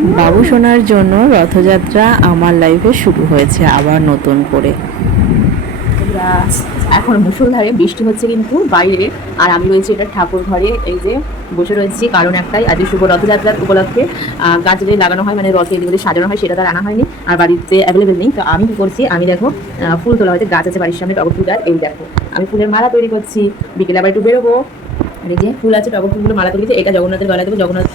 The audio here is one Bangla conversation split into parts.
বাবু সোনার জন্য রথযাত্রা আমার লাইফে শুরু হয়েছে আবার নতুন করে। এখন মুষলধারে বৃষ্টি হচ্ছে কিন্তু বাইরে, আর আমি রয়েছি এটা ঠাকুর ঘরে, এই যে বসে রয়েছি। কারণ একটাই, আজ শুভ রথযাত্রার উপলক্ষে গাছ যে লাগানো হয়, মানে রথে এদিকে সাজানো হয়, সেটা তার আনা হয়নি, আর বাড়িতে অ্যাভেলেবেল নেই। তো আমি কি করছি, আমি দেখো ফুল তোলা হয়েছে, গাছ আছে বাড়ির সামনে, টগর ফুল গাছ। এই দেখো আমি ফুলের মালা তৈরি করছি, বিকেলে আবার একটু বেরোবো। আর এই যে ফুল আছে, টগর ফুলগুলো মালা তৈরি, এটা জগন্নাথের গলায় দেবো, জগন্নাথ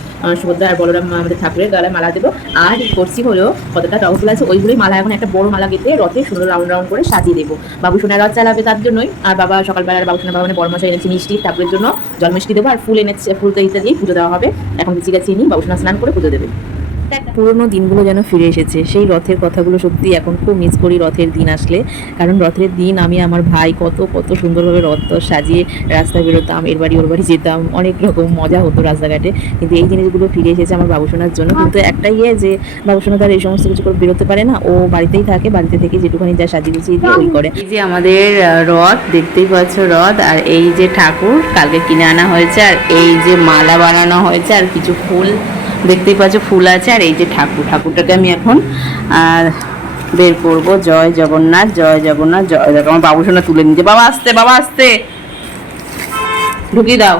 সুভদ্রা আর বলরাম আমাদের ঠাকুরের গলায় মালা দেবো। আর করছি হলো কতটা টগর ফুল আছে, ওইগুলোই মালা এখন একটা বড় মালা গেঁথে রথে সুন্দর রাউন্ড রাউন্ড করে সাজিয়ে দেবো। বাবু সোনার রথ চালাবে তার জন্যই। আর বাবা সকালবেলা বাবু সোনার বাবা মানে বড়মশাই এনেছে মিষ্টি ঠাকুরের জন্য, জল মিষ্টি দেবো, আর ফুল এনেছে, ফুল তো ইত্যাদি পুজো দেওয়া হবে। এখন লুচি গাছ চিনি, বাবু সোনা স্নান করে পুজো দেবে। পুরোনো দিনগুলো যেন ফিরে এসেছে, সেই রথের কথাগুলো সত্যি এখন খুব মিস করি রথের দিন আসলে। কারণ রথের দিন আমি আমার ভাই কত কত সুন্দরভাবে রথ সাজিয়ে রাস্তায় বেরোতাম, এর বাড়ি ওর বাড়ি যেতাম, অনেক রকম মজা হতো রাস্তাঘাটে। কিন্তু এই জিনিসগুলো ফিরে এসেছে আমার বাবুসোনার জন্য। কিন্তু একটাই যে বাবুসোনা তার এই সমস্ত কিছু করে বেরোতে পারে না, ও বাড়িতেই থাকে, বাড়িতে থেকে যেটুখানি যা সাজিয়ে গুছিয়ে দিয়ে ওই করে। এই যে আমাদের রথ দেখতেই পাচ্ছ, রথ, আর এই যে ঠাকুর কালকে কিনে আনা হয়েছে, আর এই যে মালা বানানো হয়েছে, আর কিছু ফুল দেখতেই পাচ্ছ, ফুল আছে, আর এই যে ঠাকুরটাকে আমি এখন বের করবো। জয় জগন্নাথ, জয় জগন্নাথ, জয় জগন্নাথ। আমার বাবু সোনা তুলে নিচ্ছে, বাবা আসতে, বাবা আসতে, ঢুকিয়ে দাও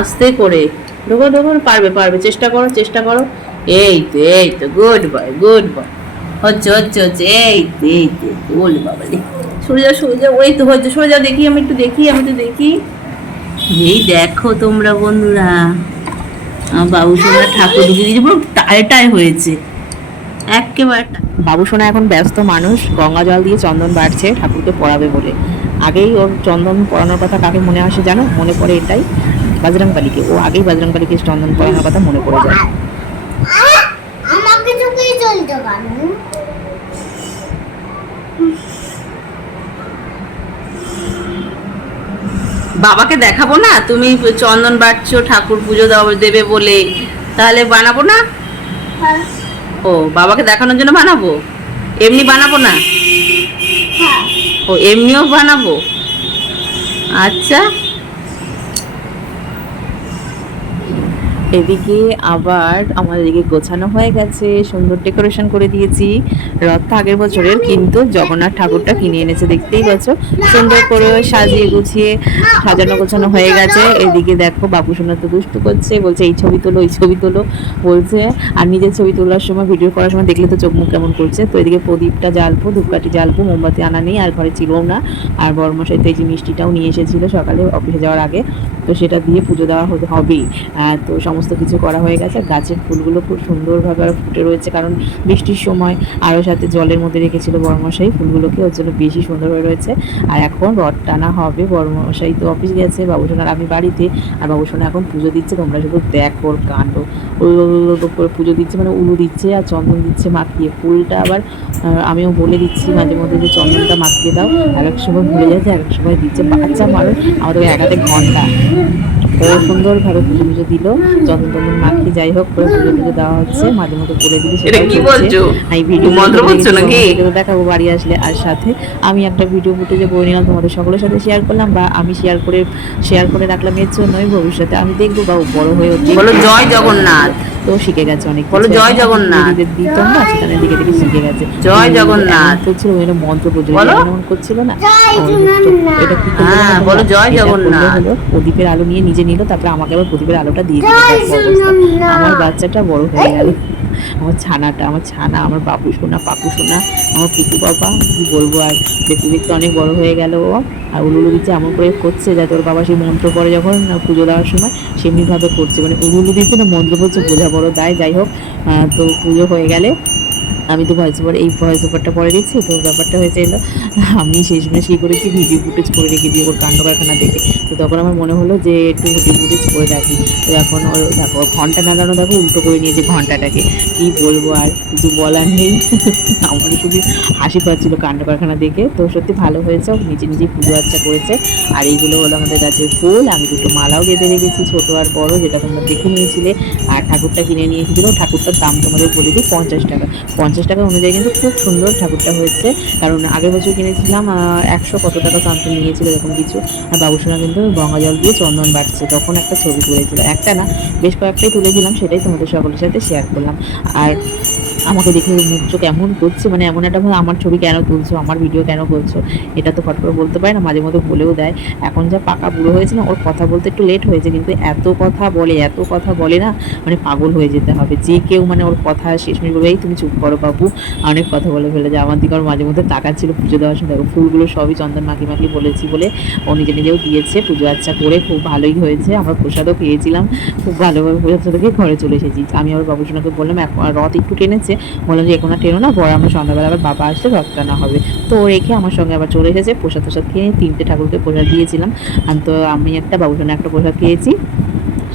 আস্তে করে, ঢোকো ঢোকো, পারবে পারবে, চেষ্টা করো চেষ্টা করো। এই তো গুড বয়, গুড বয়, হচ্ছে হচ্ছে হচ্ছে, এই তো বলি বাবা রে, সরে যাও সরে যাও, ওই তো হচ্ছে, সরে যাও, দেখি আমি একটু দেখি, আমি তো দেখি। এই দেখো তোমরা বন্ধুরা, আমার বাবু সোনার ঠাকুর ঢুকিয়ে দিয়েছে, পুরো টায় হয়েছে একেবারে। বাবুসোনা এখন ব্যস্ত মানুষ, গঙ্গা জল দিয়ে চন্দন বাড়ছে ঠাকুরকে পড়াবে বলে। আগেই ওর চন্দন পড়ানোর কথা কাকে মনে আসে জানো? মনে পড়ে এটাই, বজরংবলীকে। ও আগেই বজরংবলীকে চন্দন পড়ানোর কথা মনে পড়ে যায়। আমাকে চোখেই চলতে পারো। বাবাকে দেখাবো না তুমি চন্দন বাড়ছো ঠাকুর পুজো দেবে বলে, তাহলে বানাবো না? ও বাবাকে দেখানোর জন্য বানাবো, এমনি বানাবো না? ও এমনিও বানাবো, আচ্ছা। এদিকে আবার আমাদের এদিকে গোছানো হয়ে গেছে, সুন্দর ডেকোরেশন করে দিয়েছি। রথটা আগের বছরের, কিন্তু জগন্নাথ ঠাকুরটা কিনে এনেছে, দেখতেই পাচ্ছ সুন্দর করে সাজিয়ে গুছিয়ে সাজানো গোছানো হয়ে গেছে। এদিকে দেখো বাবুসোনা তো দুষ্টু করছে, বলছে এই ছবি তোলো, এই ছবি তোলো বলছে। আর নিজের ছবি তোলার সময়, ভিডিও করার সময় দেখলে তো চোখ মুখ কেমন করছে। তো এদিকে প্রদীপটা জ্বালবো, ধূপকাঠি জ্বালবো, মোমবাতি আনা নেই, আর ঘরে ছিলও না। আর বড়মশাই তো এই যে মিষ্টিটাও নিয়ে এসেছিলো সকালে অফিসে যাওয়ার আগে, তো সেটা দিয়ে পুজো দেওয়া হবেই। তো সমস্ত কিছু করা হয়ে গেছে। গাছের ফুলগুলো খুব সুন্দরভাবে ফুটে রয়েছে, কারণ বৃষ্টির সময় আরও সাথে জলের মধ্যে রেখেছিল বড়মশাই ফুলগুলোকে, ওর জন্য বেশি সুন্দর হয়ে রয়েছে। আর এখন রথ টানা হবে, বড়মশাই তো অফিস গেছে, বাবুসোনার আমি বাড়িতে, আর বাবুসোনা এখন পুজো দিচ্ছে। তোমরা শুধু দেখো ওর কাণ্ড, করে পুজো দিচ্ছে, মানে উলু দিচ্ছে আর চন্দন দিচ্ছে মাখিয়ে। ফুলটা আবার আমিও বলে দিচ্ছি মাঝে মধ্যে যে চন্দনটা মাখিয়ে দাও, আর এক সময় ভুলে যাচ্ছে, আর এক সময় দিচ্ছে। বাচ্চা মানুষ, আমাদের একাতে ঘন্টা। ও সুন্দরভাবে পুজো পুজো দিল, চন্দন টন্দন মাখি যাই হোক করে পুজো পুজো দেওয়া হচ্ছে, মাঝে মধ্যে বলে দিলি সেটাও করছে। এই ভিডিও দেখাবো বাড়ি আসলে। আর সাথে আমি একটা ভিডিও ফুটেজে করে নিলাম, তোমাদের সকলের সাথে শেয়ার করলাম, বা আমি শেয়ার করে রাখলাম এর জন্যই ভবিষ্যতে আমি দেখবো বা বড় হয়ে উঠছে। বলো জয় জগন্নাথ, তো শিখে গেছে অনেক, বলো জয় জগন্নাথ, দিতাম না সেখানে দিকে দেখে শিখে গেছে। জয় জগন্নাথ করছিল, এটা মন্ত্র এমন করছিল না, এটা কি বলো জয় জগন্নাথ। প্রদীপের আলো নিয়ে নিজে নিল, তারপরে আমাকে আবার প্রদীপের আলোটা দিয়ে দিল। আমার বাচ্চাটা বড় হয়ে গেল, আমার ছানাটা, আমার ছানা, আমার বাবু সোনা, পাপু সোনা, আমার পুকু বাবা, কি বলবো। আর দেখতে দেখতে অনেক বড় হয়ে গেল ও। আর উলুলু দিচ্ছে এমন করে করছে যাতে ওর বাবা সেই মন্ত্র পড়ে যখন পুজো দেওয়ার সময় সেমনিভাবে করছে, মানে উলুলু দিচ্ছে না মন্ত্র পড়ছে, বোঝা বড় দায়। যাই হোক, তো পুজো হয়ে গেলে আমি তো ভয়েস ওভারটা পরে দিচ্ছি। তো ব্যাপারটা হয়েছে এলো, আমি শেষমেশ কী করেছি, ভিডিও ফুটেজ করে রেখে দিয়ে ওর কাণ্ড কারখানা দেখে। তো তখন আমার মনে হলো যে একটু ভিডিও ফুটেজ করে রাখি। তো এখন ওর দেখো ঘন্টা নাড়ানো, দেখো উল্টো করে নিয়েছে ঘন্টাটাকে, কী বলবো আর কিছু বলার নেই। আমারও শুধু হাসি পাচ্ছিলো কাণ্ড কারখানা দেখে। তো সত্যি ভালো হয়েছে, নিজে নিজেই পুজো আচ্ছা করেছে। আর এইগুলো হলো আমাদের গাছের ফুল। আমি দুটো মালাও বেঁধে রেখেছি, ছোটো আর বড়, যেটা তোমরা দেখে নিয়েছিলে। আর ঠাকুরটা কিনে নিয়ে এসেছিলো, ঠাকুরটার দাম তোমাদের বলে দিই 50 টাকা। 50 টাকা অনুযায়ী কিন্তু খুব সুন্দর ঠাকুরটা হয়েছে। কারণ আগের বছর কিনেছিলাম 100 কত টাকা সামথিং নিয়েছিল এরকম কিছু। আর বাবুসোনা কিন্তু গঙ্গা জল দিয়ে চন্দন বাটছে, তখন একটা ছবি তুলেছিল, একটা না বেশ কয়েকটাই তুলেছিলাম, সেটাই তোমাদের সকলের সাথে শেয়ার করলাম। আর আমাকে দেখে মুখ চোখ এমন করছে, মানে এমন একটা ভাবে আমার ছবি কেন তুলছো, আমার ভিডিও কেন করছো, এটা তো ফট করে বলতে পারে না, মাঝে মধ্যে বলেও দেয়। এখন যা পাকা বুড়ো হয়েছে না, ওর কথা বলতে একটু লেট হয়েছে, কিন্তু এত কথা বলে না, মানে পাগল হয়ে যেতে হবে। যে কেউ মানে ওর কথা শেষমেশ বলবে, এই তুমি চুপ করো বাবু, অনেক কথা বলে ফেলে যায়। আমার দিকে ওর মাঝে মধ্যে তাকাচ্ছিল পুজো দেওয়ার সময়, দেখো ফুলগুলো সবই চন্দন মাখি মাখি বলেছি বলে ও নিজে নিজেও দিয়েছে, পুজো আচ্ছা করে খুব ভালোই হয়েছে। আমরা প্রসাদও পেয়েছিলাম, খুব ভালোভাবে প্রসাদ থেকে ঘরে চলে এসেছি। আমি আবার বাবুসোনাকে বললাম, এখন রথ একটু টেনেছে, বললাম যে এখন আর টেনো না, পরে আমরা সন্ধ্যাবেলা আবার বাবা আসলে রথ টানা হবে। তো ও রেখে আমার সঙ্গে আবার চলে এসেছে, প্রসাদ খেয়ে 3টে ঠাকুরকে প্রসাদ দিয়েছিলাম। তো আমি একটা, বাবুসোনা একটা প্রসাদ খেয়েছি,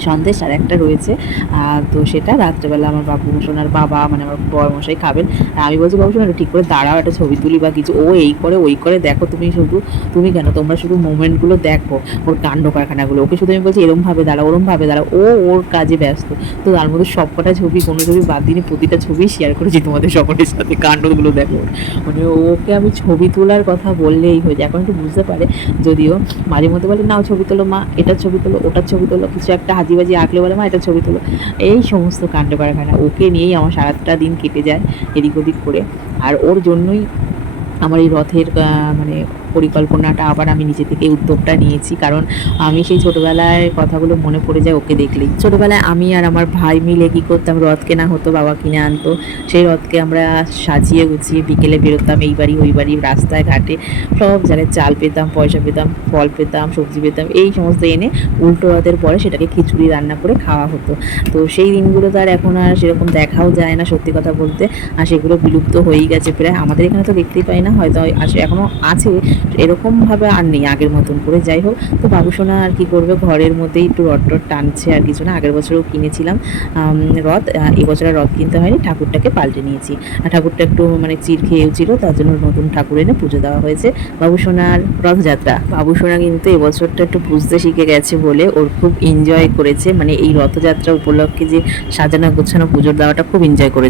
সন্দেশ আর একটা রয়েছে। তো সেটা রাত্রেবেলা আমার বাবুসোনার বাবা মানে আমার বড় মশাই খাবেন। আর আমি বলছি, বাবুসোনা ঠিক করে দাঁড়াও, একটা ছবি তুলি বা কিছু। ও এই করে ওই করে, দেখো তুমি কেন, তোমরা শুধু মোমেন্টগুলো দেখো, ওর কাণ্ড কারখানাগুলো। ওকে শুধু আমি বলছি এরমভাবে দাঁড়াও, ওরমভাবে দাঁড়াও, ও ওর কাজে ব্যস্ত। তো তার মধ্যে সবকটা ছবি, কোনো ছবি বাদ দিনে প্রতিটা ছবি শেয়ার করেছি তোমাদের সকলের সাথে, কাণ্ডগুলো দেখো। মানে ওকে আমি ছবি তোলার কথা বললেই হয়ে যায়, এখন একটু বুঝতে পারে যদিও। মাঝে মধ্যে বলে, নাও ছবি তোলো মা, এটার ছবি তোলো, ওটার ছবি তোলো, কিছু একটা হাজিবাজি আঁকলে বলে, মা এটা ছবি তোলো। এই সমস্ত কাণ্ড কারখানা, ওকে নিয়েই আমার সারাটা দিন কেটে যায় এদিক ওদিক করে। আর ওর জন্যই আমার এই রথের মানে পরিকল্পনাটা আবার আমি নিজে থেকে উদ্যোগটা নিয়েছি। কারণ আমি সেই ছোটোবেলায় কথাগুলো মনে পড়ে যায় ওকে দেখলেই। ছোটোবেলায় আমি আর আমার ভাই মিলে কী করতাম, রথ কেনা হতো, বাবা কিনে আনতো, সেই রথকে আমরা সাজিয়ে গুছিয়ে বিকেলে বেরোতাম, এই বাড়ি ওই বাড়ি, রাস্তায় ঘাটে সব জায়গায় চাল পেতাম, পয়সা পেতাম, ফল পেতাম, সবজি পেতাম, এই সমস্ত এনে উল্টো রথের পরে সেটাকে খিচুড়ি রান্না করে খাওয়া হতো। তো সেই দিনগুলো তো আর এখন আর সেরকম দেখাও যায় না সত্যি কথা বলতে, আর সেগুলো বিলুপ্ত হয়েই গেছে প্রায়। আমাদের এখানে তো দেখতেই পাই না, হয়তো এখনও আছে, এরকমভাবে আর নেই আগের মতন করে। যাই হোক, তো বাবুসোনা আর কি করবে, ঘরের মধ্যেই একটু রথ টানছে, আর কিছু না। আগের বছরও কিনেছিলাম রথ, এবছর আর রথ কিনতে হয়নি, ঠাকুরটাকে পাল্টে নিয়েছি। আর ঠাকুরটা একটু মানে চির খেয়েও ছিল, তার জন্য নতুন ঠাকুর এনে পুজো দেওয়া হয়েছে। বাবুসোনার রথযাত্রা, বাবুসোনা কিন্তু এবছরটা একটু বুঝতে শিখে গেছে বলে ওর খুব এনজয় করেছে, মানে এই রথযাত্রা উপলক্ষে যে সাজানো গোছানো পুজোর দেওয়াটা খুব এনজয় করেছে।